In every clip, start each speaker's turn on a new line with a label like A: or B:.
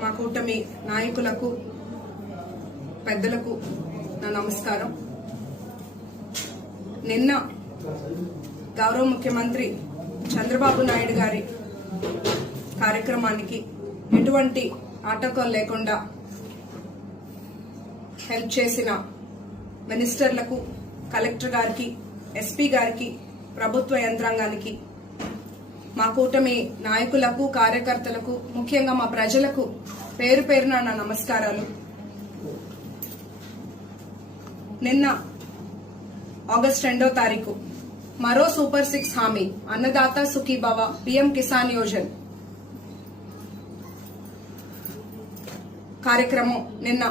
A: మా కూటమి నాయకులకు పెద్దలకు నా నమస్కారం. నిన్న గౌరవ ముఖ్యమంత్రి చంద్రబాబు నాయుడు గారి కార్యక్రమానికి ఎటువంటి ఆటంకం లేకుండా హెల్ప్ చేసిన మినిస్టర్లకు కలెక్టర్ గారికి ఎస్పీ గారికి ప్రభుత్వ యంత్రాంగానికి మా కూటమి నాయకులకు కార్యకర్తలకు ముఖ్యంగా మా ప్రజలకు పేరు పేరున నా నమస్కారాలు. నిన్న ఆగస్ట్ రెండో తారీఖు మరో సూపర్ సిక్స్ హామీ అన్నదాత సుఖీభవ పిఎం కిసాన్ యోజన్ కార్యక్రమం నిన్న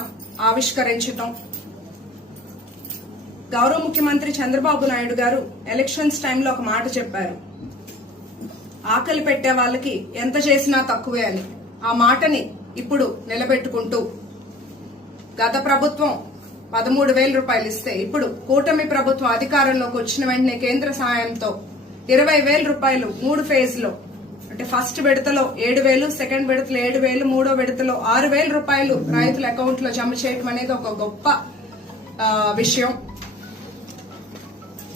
A: ఆవిష్కరించటం. గౌరవ ముఖ్యమంత్రి చంద్రబాబు నాయుడు గారు ఎలక్షన్స్ టైంలో ఒక మాట చెప్పారు. ఆకలి పెట్టే వాళ్ళకి ఎంత చేసినా తక్కువే అని. ఆ మాటని ఇప్పుడు నిలబెట్టుకుంటూ గత ప్రభుత్వం పదమూడు వేల రూపాయలు ఇస్తే ఇప్పుడు కూటమి ప్రభుత్వం అధికారంలోకి వచ్చిన వెంటనే కేంద్ర సహాయంతో ఇరవై వేల రూపాయలు మూడు ఫేజ్లో అంటే ఫస్ట్ విడతలో ఏడు వేలు సెకండ్ విడతలో ఏడు వేలు మూడో విడతలో ఆరు వేల రూపాయలు రైతుల అకౌంట్లో జమ చేయడం అనేది ఒక గొప్ప విషయం.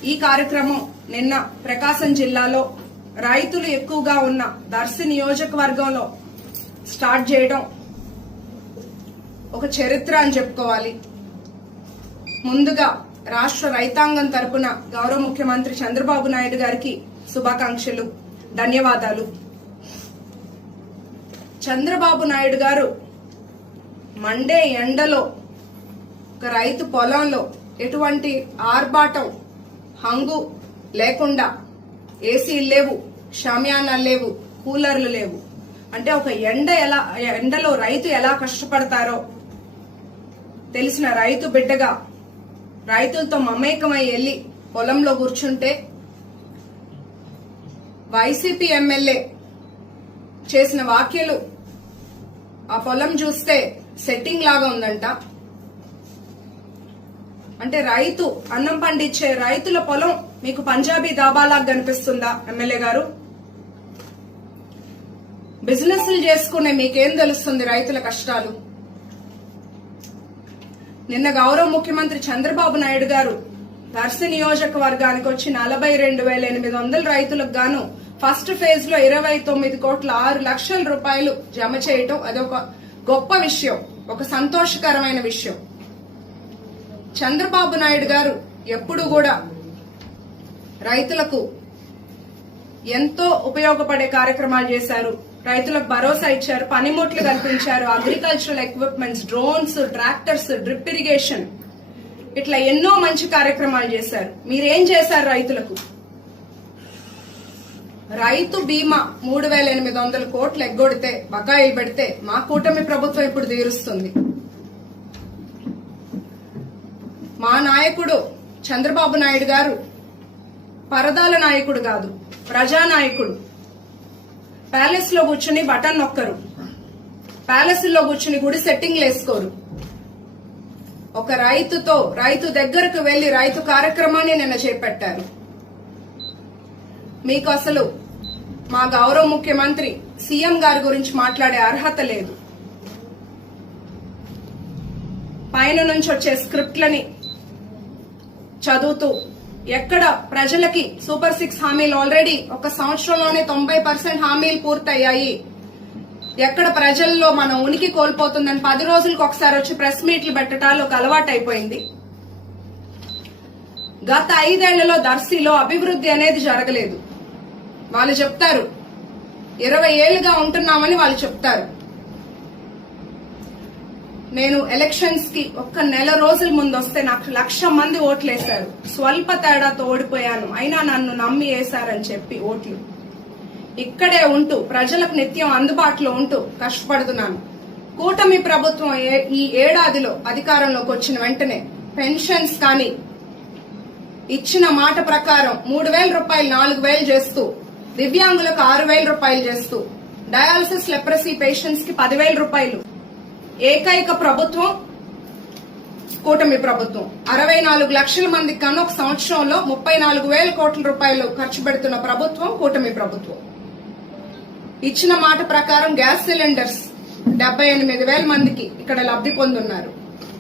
A: ఈ కార్యక్రమం నిన్న ప్రకాశం జిల్లాలో రైతులు ఎక్కువగా ఉన్న దర్శి నియోజకవర్గంలో స్టార్ట్ చేయడం ఒక చరిత్ర అని చెప్పుకోవాలి. ముందుగా రాష్ట్ర రైతాంగం తరపున గౌరవ ముఖ్యమంత్రి చంద్రబాబు నాయుడు గారికి శుభాకాంక్షలు ధన్యవాదాలు. చంద్రబాబు నాయుడు గారు మండే ఎండలో ఒక రైతు పొలంలో ఎటువంటి ఆర్భాటం హంగు లేకుండా ఏసీలు లేవు షామియానాలు లేవు కూలర్లు లేవు. అంటే ఒక ఎండ ఎలా ఎండలో రైతు ఎలా కష్టపడతారో తెలిసిన రైతు బిడ్డగా రైతులతో మమేకమై వెళ్ళి పొలంలో కూర్చుంటే వైసీపీ ఎమ్మెల్యే చేసిన వ్యాఖ్యలు ఆ పొలం చూస్తే సెట్టింగ్ లాగా ఉందంట. అంటే రైతు అన్నం పండించే రైతుల పొలం మీకు పంజాబీ దాబాలాగా కనిపిస్తుందా ఎమ్మెల్యే గారు? బిజినెస్లు చేసుకునే మీకేం తెలుస్తుంది రైతుల కష్టాలు? నిన్న గౌరవ ముఖ్యమంత్రి చంద్రబాబు నాయుడు గారు దర్శి నియోజకవర్గానికి వచ్చి నలభై రెండు వేల ఎనిమిది వందల రైతులకు గాను ఫస్ట్ ఫేజ్లో ఇరవై తొమ్మిది కోట్ల ఆరు లక్షల రూపాయలు జమ చేయటం అదొక గొప్ప విషయం ఒక సంతోషకరమైన విషయం. చంద్రబాబు నాయుడు గారు ఎప్పుడు కూడా రైతులకు ఎంతో ఉపయోగపడే కార్యక్రమాలు చేశారు. రైతులకు భరోసా ఇచ్చారు పనిముట్లు కల్పించారు agricultural equipments drones tractors drip irrigation ఇట్లా ఎన్నో మంచి కార్యక్రమాలు చేశారు. మీరేం చేశారు రైతులకు? రైతు బీమా మూడు వేల ఎనిమిది వందల కోట్లు ఎగ్గొడితే బకాయిలు పెడితే మా కూటమి ప్రభుత్వం ఇప్పుడు తీరుస్తుంది. మా నాయకుడు చంద్రబాబు నాయుడు గారు పరదాల నాయకుడు కాదు ప్రజానాయకుడు. ప్యాలెస్లో కూర్చుని బటన్ నొక్కరు. ప్యాలెస్లో కూర్చుని గుడి సెట్టింగ్లు వేసుకోరు. ఒక రైతుతో రైతు దగ్గరకు వెళ్ళి రైతు కార్యక్రమాన్ని నిన్న చేపట్టారు. మీకు అసలు మా గౌరవ ముఖ్యమంత్రి సీఎం గారి గురించి మాట్లాడే అర్హత లేదు. పైన నుంచి వచ్చే స్క్రిప్ట్లని చదువుతూ ఎక్కడ ప్రజలకి సూపర్ సిక్స్ హామీలు ఆల్రెడీ ఒక సంవత్సరంలోనే తొంభై పర్సెంట్ హామీలు పూర్తయ్యాయి. ఎక్కడ ప్రజల్లో మన ఉనికి కోల్పోతుందని పది రోజులకు ఒకసారి వచ్చి ప్రెస్ మీట్లు పెట్టడాలు ఒక అలవాటైపోయింది. గత ఐదేళ్ళలో దర్శిలో అభివృద్ధి అనేది జరగలేదు. వాళ్ళు చెప్తారు ఇరవై ఏళ్ళుగా ఉంటున్నామని వాళ్ళు చెప్తారు. నేను ఎలక్షన్స్కి ఒక్క నెల రోజుల ముందు వస్తే నాకు లక్ష మంది ఓట్లేశారు. స్వల్ప తేడాతో ఓడిపోయాను. అయినా నన్ను నమ్మి వేశారని చెప్పి ఓట్లు. ఇక్కడే ఉంటూ ప్రజలకు నిత్యం అందుబాటులో ఉంటూ కష్టపడుతున్నాను. కూటమి ప్రభుత్వం ఏ- ఈ ఏడాదిలో అధికారంలోకి వచ్చిన వెంటనే పెన్షన్స్ కానీ ఇచ్చిన మాట ప్రకారం మూడు వేల రూపాయలు నాలుగు వేలు చేస్తూ దివ్యాంగులకు ఆరు వేల రూపాయలు చేస్తూ డయాలసిస్ లెప్రసీ పేషెంట్స్కి పదివేల రూపాయలు ఏకైక ప్రభుత్వం కూటమి ప్రభుత్వం. అరవై నాలుగు లక్షల మందికి కన్నా ఒక సంవత్సరంలో ముప్పై నాలుగు వేల కోట్ల రూపాయలు ఖర్చు పెడుతున్న ప్రభుత్వం కూటమి ప్రభుత్వం. ఇచ్చిన మాట ప్రకారం గ్యాస్ సిలిండర్స్ డెబ్బై ఎనిమిది వేల మందికి ఇక్కడ లబ్ధి పొందున్నారు.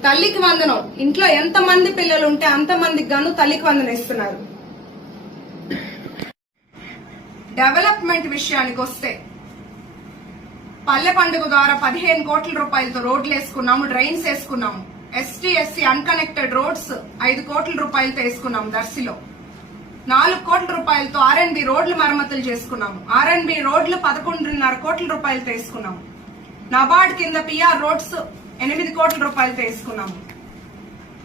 A: తల్లికి వందనం. ఇంట్లో ఎంత మంది పిల్లలు ఉంటే అంత మందికి గాను తల్లికి వందనం ఇస్తున్నారు. డెవలప్మెంట్ విషయానికి వస్తే పల్లె పండుగ ద్వారా పదిహేను కోట్ల రూపాయలతో రోడ్లు వేసుకున్నాము డ్రైన్స్ వేసుకున్నాము. ఎస్టీ ఎస్సీ అన్కనెక్టెడ్ రోడ్స్ ఐదు కోట్ల రూపాయలతో వేసుకున్నాము దర్శిలో. నాలుగు కోట్ల రూపాయలతో ఆర్ఎన్బి రోడ్లు మరమ్మతులు చేసుకున్నాము. ఆర్ఎన్బి రోడ్లు పదకొండున్నర కోట్ల రూపాయలతో వేసుకున్నాము. నబార్డ్ కింద పిఆర్ రోడ్స్ ఎనిమిది కోట్ల రూపాయలతో వేసుకున్నాము.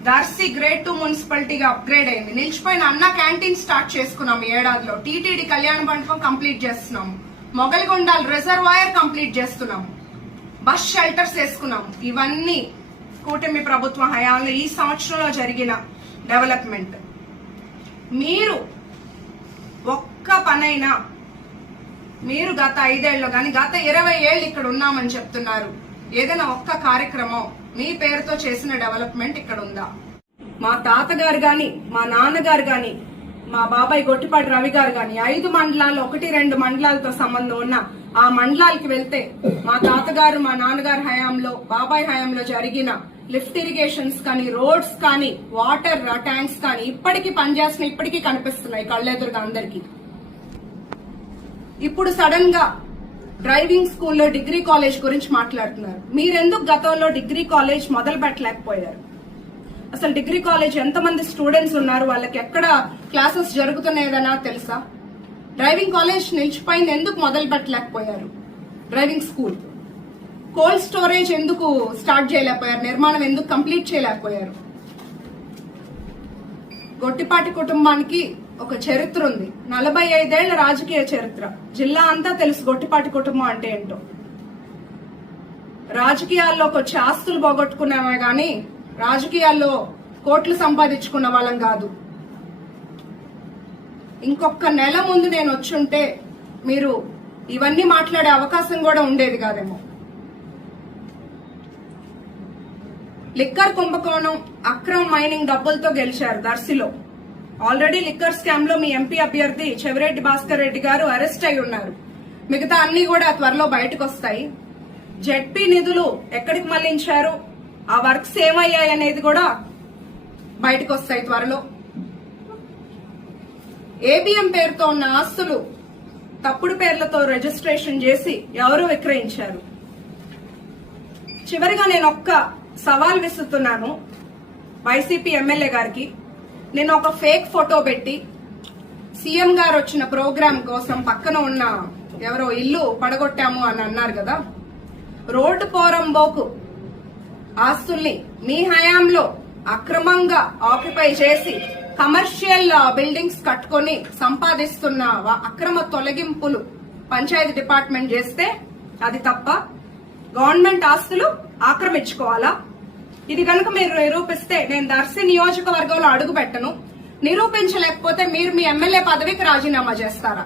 A: దర్శి గ్రేడ్ టూ మున్సిపాలిటీగా అప్గ్రేడ్ అయింది. నిలిచిపోయిన అన్న క్యాంటీన్ స్టార్ట్ చేసుకున్నాము ఏడాదిలో. టీటీడీ కళ్యాణ మండపం కంప్లీట్ చేస్తున్నాము. మొగలిగొండాల్ రిజర్వాయర్ కంప్లీట్ చేస్తున్నాము బస్ షెల్టర్స్ వేసుకున్నాము ఇవన్నీ కూటమి ప్రభుత్వ హయాంలో ఈ సంవత్సరంలో జరిగిన డెవలప్మెంట్. మీరు ఒక్క పనైనా మీరు గత ఐదేళ్ళు కానీ గత ఇరవై ఏళ్ళు ఇక్కడ ఉన్నామని చెప్తున్నారు. ఏదైనా ఒక్క కార్యక్రమం మీ పేరుతో చేసిన డెవలప్మెంట్ ఇక్కడ ఉందా? మా తాతగారు గాని మా నాన్నగారు గాని మా బాబాయ్ గొట్టిపాటి రవి గారు గాని ఐదు మండలాలు ఒకటి రెండు మండలాలతో సంబంధం ఉన్న ఆ మండలాలకి వెళ్తే మా తాతగారు మా నాన్నగారు హయాంలో బాబాయ్ హయాంలో జరిగిన లిఫ్ట్ ఇరిగేషన్స్ కానీ రోడ్స్ కానీ వాటర్ ట్యాంక్స్ కానీ ఇప్పటికీ పనిచేస్తున్నాయి ఇప్పటికీ కనిపిస్తున్నాయి కళ్ళెదురుగా అందరికీ. ఇప్పుడు సడన్గా డ్రైవింగ్ స్కూల్లో డిగ్రీ కాలేజ్ గురించి మాట్లాడుతున్నారు. మీరెందుకు గతంలో డిగ్రీ కాలేజ్ మొదలు పెట్టలేకపోయారు అసలు డిగ్రీ కాలేజ్ ఎంతమంది స్టూడెంట్స్ ఉన్నారు? వాళ్ళకి ఎక్కడ క్లాసెస్ జరుగుతున్నాయదనా తెలుసా? డ్రైవింగ్ కాలేజ్ నిలిచిపోయింది ఎందుకు మొదలు పెట్టలేకపోయారు? Driving school. కోల్డ్ స్టోరేజ్ ఎందుకు స్టార్ట్ చేయలేకపోయారు? నిర్మాణం ఎందుకు కంప్లీట్ చేయలేకపోయారు? గొట్టిపాటి కుటుంబానికి ఒక చరిత్ర ఉంది. నలభై ఐదేళ్ళ రాజకీయ చరిత్ర. జిల్లా అంతా తెలుసు గొట్టిపాటి కుటుంబం అంటే ఏంటో. రాజకీయాల్లోకి వచ్చి ఆస్తులు పోగొట్టుకున్నామే కానీ రాజకీయాల్లో కోట్లు సంపాదించుకున్న వాళ్ళం కాదు. ఇంకొక నెల ముందు నేను వచ్చుంటే మీరు ఇవన్నీ మాట్లాడే అవకాశం కూడా ఉండేది కాదేమో. లిక్కర్ కుంభకోణం అక్రమ మైనింగ్ డబ్బులతో గెలిచారు దర్శిలో. ఆల్రెడీ లిక్కర్ స్కామ్లో మీ ఎంపీ అభ్యర్థి చెవిరెడ్డి భాస్కర్ రెడ్డి గారు అరెస్ట్ అయి ఉన్నారు. మిగతా అన్ని కూడా త్వరలో బయటకు వస్తాయి జెడ్పీ నిధులు ఎక్కడికి మళ్ళించారు? ఆ వర్క్స్ ఏమయ్యాయి అనేది కూడా బయటకు వస్తాయి త్వరలో. ఏబిఎం పేరుతో ఉన్న ఆస్తులు తప్పుడు పేర్లతో రిజిస్ట్రేషన్ చేసి ఎవరు విక్రయించారు? చివరిగా నేను ఒక్క సవాల్ విసురుతున్నాను వైసీపీ ఎమ్మెల్యే గారికి. నేను ఒక ఫేక్ ఫోటో పెట్టి సీఎం గారు వచ్చిన ప్రోగ్రాం కోసం పక్కన ఉన్న ఎవరో ఇల్లు పడగొట్టాము అని అన్నారు కదా. రోడ్డు పోరంబోకు ఆస్తుల్ని మీ హయాంలో అక్రమంగా ఆక్యుపై చేసి కమర్షియల్ బిల్డింగ్స్ కట్టుకొని సంపాదిస్తున్న అక్రమ తొలగింపులు పంచాయతీ డిపార్ట్మెంట్ చేస్తే అది తప్ప గవర్నమెంట్ ఆస్తులు ఆక్రమించుకోవాలా? ఇది కనుక మీరు నిరూపిస్తే నేను దర్శి నియోజకవర్గంలో అడుగు పెట్టను నిరూపించలేకపోతే మీరు మీ ఎమ్మెల్యే పదవికి రాజీనామా చేస్తారా?